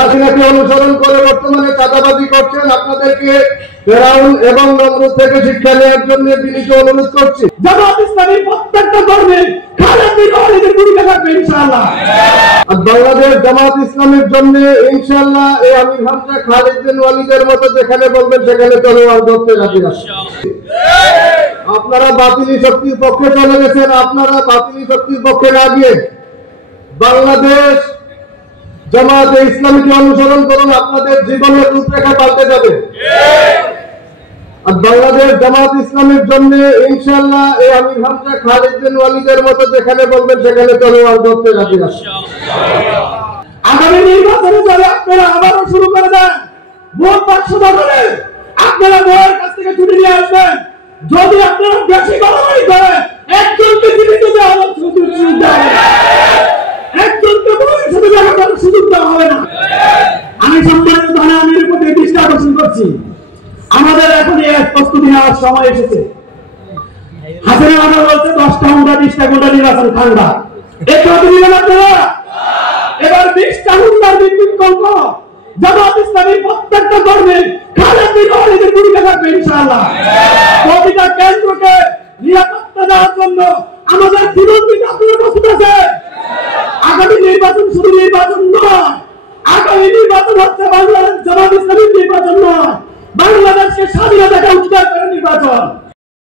হাসিনাকে অনুসরণ করে বর্তমানে চাঁদাবাজি করছেন, আপনাদেরকে ফেরাউন এবং নমরুদ থেকে শিক্ষা নেওয়ার জন্য বিনীত অনুরোধ করছি। জামাত ইসলামী প্রত্যেকটা কর্মী খালেদ ওয়ালিদের ভূমিকা থাকবে ইনশাআল্লাহ। আর বাংলাদেশ জামাত ইসলামের জন্য ইনশাআল্লাহ এই আমির হামজা খালেদ বিন ওয়ালিদের মতো যেখানে বলবেন সেখানে তলোয়ার ধরতে রাজি আছি। আপনারা বাতিলি শক্তির পক্ষে চলে গেছেন, আপনারা বাতিলি শক্তির পক্ষে না গিয়ে বাংলাদেশ জামাতে ইসলামীকে অনুসরণ করুন, আপনাদের জীবনের রূপরেখা পাল্টে যাবে। আর বাংলাদেশ জামাত ইসলামের জন্য ইনশাআল্লাহ এই আমির হামজা খালেদ বিন ওয়ালিদের মতো যেখানে বলবেন সেখানে তলোয়ার ধরতে রাজি আছি। আগামী নির্বাচনে চলে আপনারা আবারও শুরু করে দেন ভোট বাক্স দখলে। আপনারা ভোটের কাছ থেকে ছুটি নিয়ে আসবেন। যদি আপনারা বেশি বাড়াবাড়ি করেন একজনকে জীবিত দেওয়া হবে, একজনকে ভবিষ্যতে দেখা করার সুযোগ দেওয়া হবে না। আমি সম্মানিত থানা আমিরের প্রতি দৃষ্টি আকর্ষণ করছি, আমাদের এখন এই প্রস্তুতি নেওয়ার সময় এসেছে। হাসিনা আমরা বলছে 10টা ঘন্টা 20টা ঘন্টা নির্বাচন ঠান্ডা, একটু নিলেন আপনারা। এবার 20টা ঘন্টার বিকল্প জামাত ইসলামী প্রত্যেকটা কর্মী খালেদ ওয়ালিদের ভূমিকা থাকবে ইনশাআল্লাহ। প্রতিটা কেন্দ্রকে নিরাপত্তা দেওয়ার জন্য আমাদের জীবন দিতে আপনারা প্রস্তুত আছেন। আগামী নির্বাচন শুধু নির্বাচন নয়, আগামী নির্বাচন হচ্ছে বাংলাদেশ জামাত ইসলামীর নির্বাচন নয়, বাংলাদেশকে স্বাধীনতাকে উদ্ধার করে নির্বাচন।